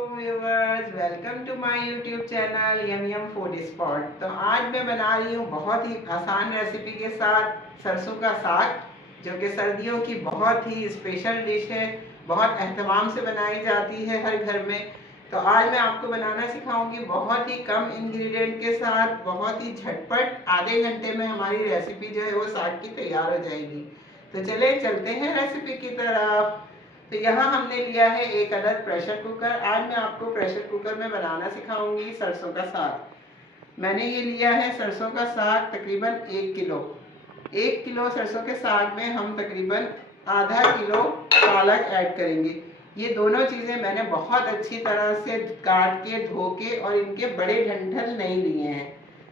Viewers, welcome to my YouTube channel yum yum food spot. तो आज मैं बना रही हूँ बहुत ही आसान रेसिपी के साथ सरसों का साग, जो कि सर्दियों की बहुत ही स्पेशल डिश है। बहुत एहतमाम से बनाई जाती है हर घर में। तो आज मैं आपको बनाना सिखाऊंगी बहुत ही कम इंग्रेडिएंट के साथ, बहुत ही झटपट। आधे घंटे में हमारी रेसिपी जो है वो साग की तैयार हो जाएगी। तो चले चलते हैं रेसिपी की तरफ। तो यहाँ हमने लिया है एक अदद प्रेशर कुकर। आज मैं आपको प्रेशर कुकर में बनाना सिखाऊंगी सरसों का साग। मैंने ये लिया है सरसों का साग तकरीबन 1 किलो। 1 किलो सरसों के साग में हम तकरीबन आधा किलो पालक ऐड करेंगे। ये दोनों चीज़ें मैंने बहुत अच्छी तरह से काट के धो के और इनके बड़े डंठल नहीं लिए हैं।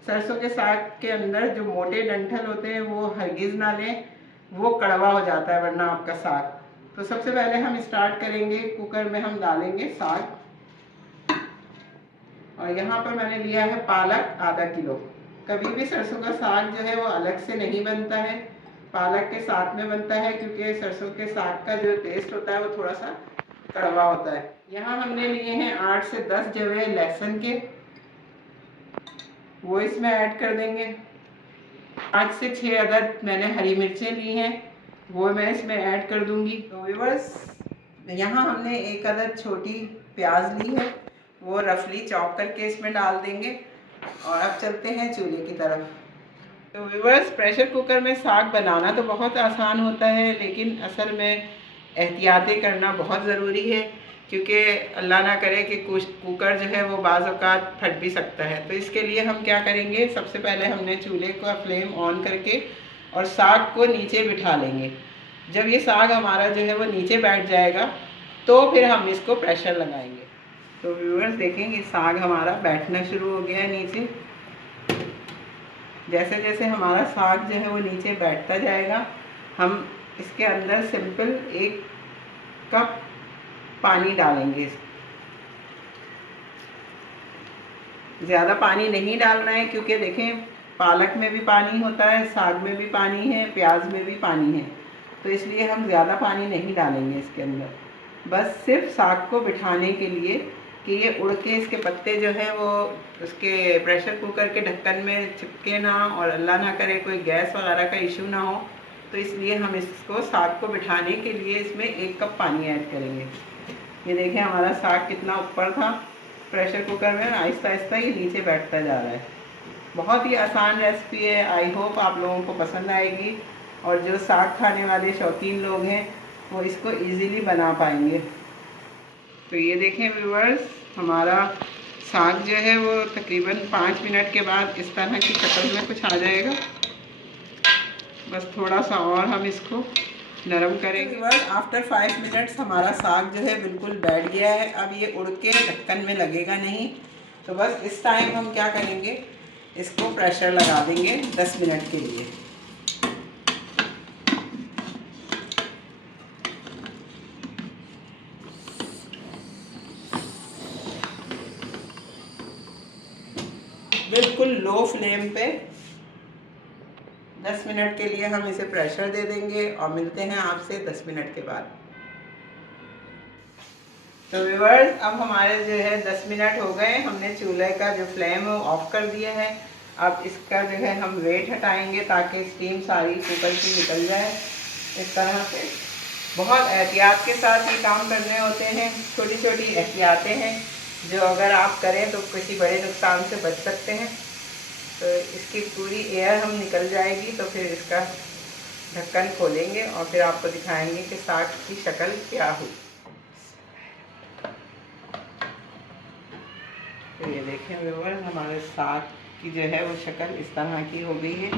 सरसों के साग के अंदर जो मोटे डंठल होते हैं वो हरगिज़ ना लें, वो कड़वा हो जाता है वरना आपका साग। तो सबसे पहले हम स्टार्ट करेंगे, कुकर में हम डालेंगे साग। और यहाँ पर मैंने लिया है पालक आधा किलो। कभी भी सरसों का साग जो है वो अलग से नहीं बनता है, पालक के साथ में बनता है, क्योंकि सरसों के साग का जो टेस्ट होता है वो थोड़ा सा कड़वा होता है। यहाँ हमने लिए हैं 8 से 10 जवे लहसुन के, वो इसमें ऐड कर देंगे। 5 से 6 अदद मैंने हरी मिर्चें ली हैं, वो मैं इसमें ऐड कर दूंगी। तो व्यूअर्स, यहाँ हमने एक अदद छोटी प्याज ली है, वो रफली चॉप करके इसमें डाल देंगे। और अब चलते हैं चूल्हे की तरफ। तो व्यूअर्स, प्रेशर कुकर में साग बनाना तो बहुत आसान होता है, लेकिन असल में एहतियातें करना बहुत ज़रूरी है, क्योंकि अल्लाह ना करे कि कुकर जो है वो बाज़ औक़ात फट भी सकता है। तो इसके लिए हम क्या करेंगे, सबसे पहले हमने चूल्हे का फ्लेम ऑन करके और साग को नीचे बिठा लेंगे। जब ये साग हमारा जो है वो नीचे बैठ जाएगा तो फिर हम इसको प्रेशर लगाएंगे। तो व्यूअर्स देखेंगे साग हमारा बैठना शुरू हो गया है नीचे। जैसे जैसे हमारा साग जो है वो नीचे बैठता जाएगा, हम इसके अंदर सिंपल 1 कप पानी डालेंगे। ज़्यादा पानी नहीं डालना है, क्योंकि देखें पालक में भी पानी होता है, साग में भी पानी है, प्याज में भी पानी है। तो इसलिए हम ज़्यादा पानी नहीं डालेंगे इसके अंदर, बस सिर्फ साग को बिठाने के लिए कि ये उड़ के इसके पत्ते जो हैं वो उसके प्रेशर कुकर के ढक्कन में चिपके ना, और अल्लाह ना करे कोई गैस वगैरह का इशू ना हो। तो इसलिए हम इसको साग को बिठाने के लिए इसमें 1 कप पानी ऐड करेंगे। ये देखें हमारा साग कितना ऊपर था प्रेशर कुकर में, आहिस्ता आहिस्ता ये नीचे बैठता जा रहा है। बहुत ही आसान रेसिपी है, आई होप आप लोगों को पसंद आएगी, और जो साग खाने वाले शौकीन लोग हैं वो इसको इजीली बना पाएंगे। तो ये देखें व्यूअर्स, हमारा साग जो है वो तकरीबन 5 मिनट के बाद इस तरह की शक्ल में कुछ आ जाएगा। बस थोड़ा सा और हम इसको नरम करेंगे। व्यूअर्स, आफ्टर 5 मिनट्स हमारा साग जो है बिल्कुल बैठ गया है। अब ये उड़ के ढक्कन में लगेगा नहीं। तो बस इस टाइम हम क्या करेंगे, इसको प्रेशर लगा देंगे 10 मिनट के लिए। बिल्कुल लो फ्लेम पे 10 मिनट के लिए हम इसे प्रेशर दे देंगे, और मिलते हैं आपसे 10 मिनट के बाद। तो व्यूअर्स, अब हमारे जो है 10 मिनट हो गए, हमने चूल्हे का जो फ्लेम है वो ऑफ कर दिया है। अब इसका जो है हम वेट हटाएंगे ताकि स्टीम सारी कुकर की निकल जाए। इस तरह से बहुत एहतियात के साथ ये काम करने होते हैं। छोटी छोटी एहतियातें हैं जो अगर आप करें तो किसी बड़े नुकसान से बच सकते हैं। तो इसकी पूरी एयर हम निकल जाएगी, तो फिर इसका ढक्कन खोलेंगे और फिर आपको दिखाएंगे कि साग की शक्ल क्या हुई। तो ये देखें व्यूअर्स, हमारे साग की जो है वो शक्ल इस तरह की हो गई है।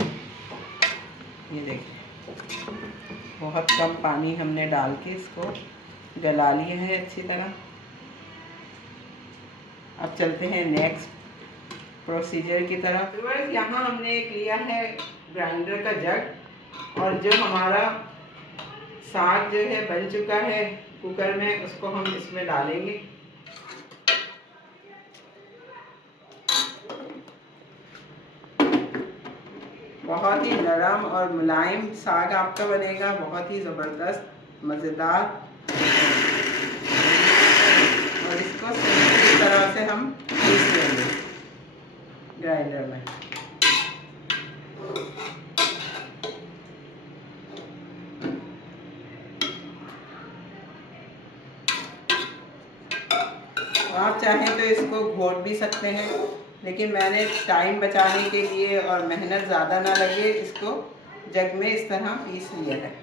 ये देखें, बहुत कम पानी हमने डाल के इसको गला लिया है अच्छी तरह। अब चलते हैं नेक्स्ट प्रोसीजर की तरफ। व्यूअर्स, यहाँ हमने एक लिया है ग्राइंडर का जग, और जो हमारा साग जो है बन चुका है कुकर में, उसको हम इसमें डालेंगे। बहुत ही नरम और मुलायम साग आपका बनेगा, बहुत ही ज़बरदस्त मज़ेदार। और इसको हम पीस लेंगे ग्राइंडर में। आप चाहें तो इसको घोट भी सकते हैं, लेकिन मैंने टाइम बचाने के लिए और मेहनत ज़्यादा ना लगे इसको जग में इस तरह पीस लिया है।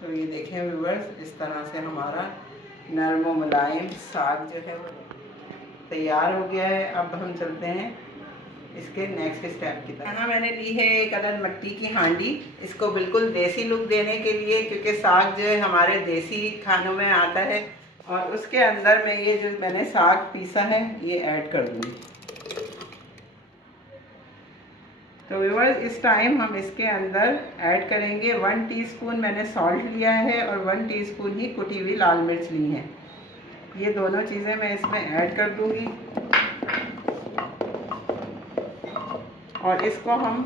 तो ये देखें व्यूअर्स, इस तरह से हमारा नरम और मुलायम साग जो है वो तैयार हो गया है। अब हम चलते हैं इसके नेक्स्ट स्टेप की तरफ। यहाँ मैंने ली है एक अदद मट्टी की हांडी, इसको बिल्कुल देसी लुक देने के लिए, क्योंकि साग जो है हमारे देसी खानों में आता है। और उसके अंदर मैं ये जो मैंने साग पीसा है ये ऐड कर दूँगी। तो व्यूअर्स, इस टाइम हम इसके अंदर ऐड करेंगे 1 टीस्पून मैंने सॉल्ट लिया है और 1 टीस्पून ही कुटी हुई लाल मिर्च ली है। ये दोनों चीज़ें मैं इसमें ऐड कर दूंगी और इसको हम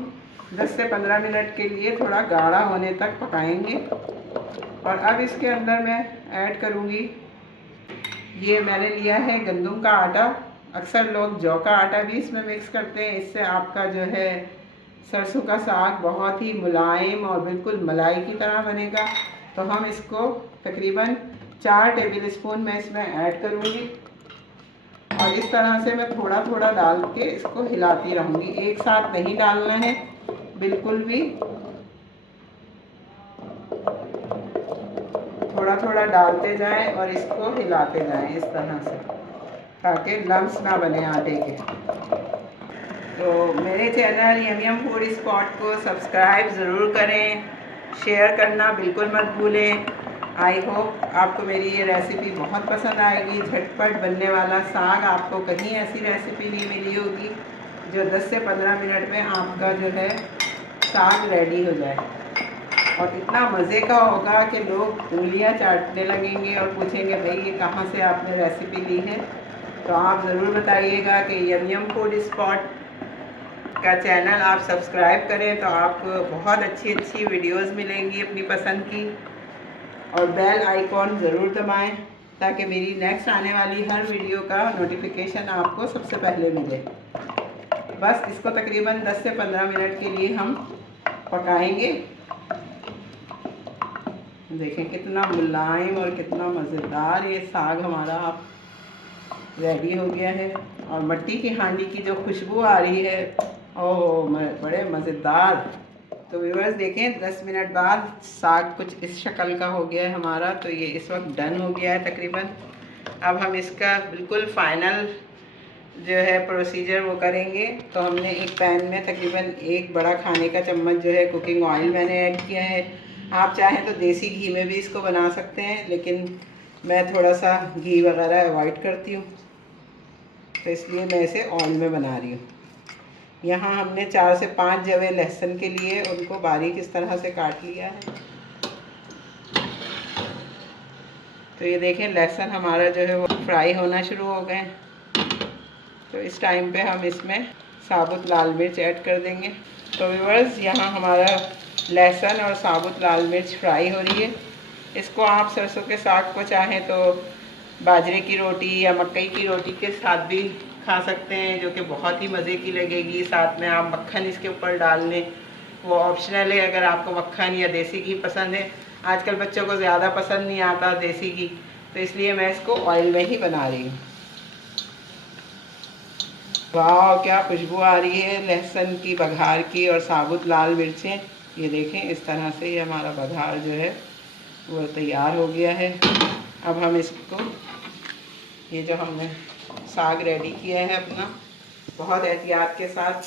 10 से 15 मिनट के लिए थोड़ा गाढ़ा होने तक पकाएंगे। और अब इसके अंदर मैं ऐड करूंगी, ये मैंने लिया है गंदम का आटा। अक्सर लोग जौ का आटा भी इसमें मिक्स करते हैं, इससे आपका जो है सरसों का साग बहुत ही मुलायम और बिल्कुल मलाई की तरह बनेगा। तो हम इसको तकरीबन 4 टेबल स्पून मैं इसमें ऐड करूँगी और इस तरह से मैं थोड़ा थोड़ा डाल के इसको हिलाती रहूँगी। एक साथ नहीं डालना है बिल्कुल भी, थोड़ा थोड़ा डालते जाएं और इसको हिलाते जाएं इस तरह से, ताकि लम्स ना बने आटे के। तो मेरे चैनल यम फूड स्पॉट को सब्सक्राइब ज़रूर करें, शेयर करना बिल्कुल मत भूलें। आई होप आपको मेरी ये रेसिपी बहुत पसंद आएगी। झटपट बनने वाला साग, आपको कहीं ऐसी रेसिपी नहीं मिली होगी जो 10 से 15 मिनट में आपका जो है साग रेडी हो जाए। और इतना मज़े का होगा कि लोग उंगलियां चाटने लगेंगे और पूछेंगे भाई ये कहाँ से आपने रेसिपी ली है। तो आप ज़रूर बताइएगा कि यम फूड स्पॉट का चैनल आप सब्सक्राइब करें तो आपको बहुत अच्छी अच्छी वीडियोस मिलेंगी अपनी पसंद की। और बेल आइकॉन ज़रूर दबाएं ताकि मेरी नेक्स्ट आने वाली हर वीडियो का नोटिफिकेशन आपको सबसे पहले मिले। बस इसको तकरीबन 10 से 15 मिनट के लिए हम पकाएंगे। देखें कितना मुलायम और कितना मज़ेदार ये साग हमारा आप रेडी हो गया है। और मट्टी की हांडी की जो खुशबू आ रही है, ओह बड़े मज़ेदार। तो व्यूअर्स देखें 10 मिनट बाद साग कुछ इस शक्ल का हो गया है हमारा। तो ये इस वक्त डन हो गया है तकरीबन। अब हम इसका बिल्कुल फ़ाइनल जो है प्रोसीजर वो करेंगे। तो हमने एक पैन में तकरीबन 1 बड़ा खाने का चम्मच जो है कुकिंग ऑयल मैंने ऐड किया है। आप चाहें तो देसी घी में भी इसको बना सकते हैं, लेकिन मैं थोड़ा सा घी वगैरह अवॉइड करती हूँ, तो इसलिए मैं इसे ऑयल में बना रही हूँ। यहाँ हमने 4 से 5 जवे लहसुन के लिए उनको बारीक इस तरह से काट लिया है। तो ये देखें लहसुन हमारा जो है वो फ्राई होना शुरू हो गए। तो इस टाइम पे हम इसमें साबुत लाल मिर्च ऐड कर देंगे। तो व्यूअर्स यहाँ हमारा लहसुन और साबुत लाल मिर्च फ्राई हो रही है। इसको आप सरसों के साग को चाहें तो बाजरे की रोटी या मकई की रोटी के साथ भी खा सकते हैं, जो कि बहुत ही मज़े की लगेगी। साथ में आप मक्खन इसके ऊपर डाल लें, वो ऑप्शनल है। अगर आपको मक्खन या देसी घी पसंद है, आजकल बच्चों को ज़्यादा पसंद नहीं आता देसी घी, तो इसलिए मैं इसको ऑयल में ही बना रही हूँ। वाह क्या खुशबू आ रही है लहसुन की, बघार की और साबुत लाल मिर्चें। ये देखें इस तरह से ये हमारा बघार जो है वो तैयार हो गया है। अब हम इसको, ये जो हमने साग रेडी किया है अपना, बहुत एहतियात के साथ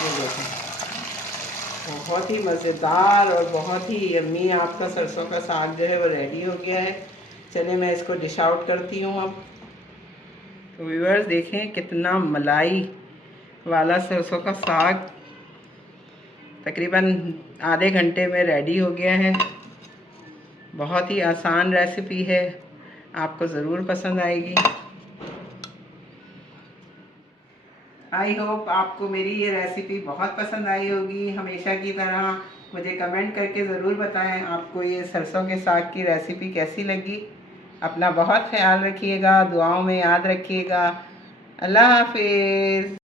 ये देखें बहुत ही मज़ेदार और बहुत ही यम्मी आपका सरसों का साग जो है वो रेडी हो गया है। चलिए मैं इसको डिश आउट करती हूँ अब। तो व्यूअर्स देखें कितना मलाई वाला सरसों का साग तकरीबन आधे घंटे में रेडी हो गया है। बहुत ही आसान रेसिपी है, आपको ज़रूर पसंद आएगी। आई होप आपको मेरी ये रेसिपी बहुत पसंद आई होगी। हमेशा की तरह मुझे कमेंट करके ज़रूर बताएं आपको ये सरसों के साग की रेसिपी कैसी लगी। अपना बहुत ख्याल रखिएगा, दुआओं में याद रखिएगा। अल्लाह हाफिज़।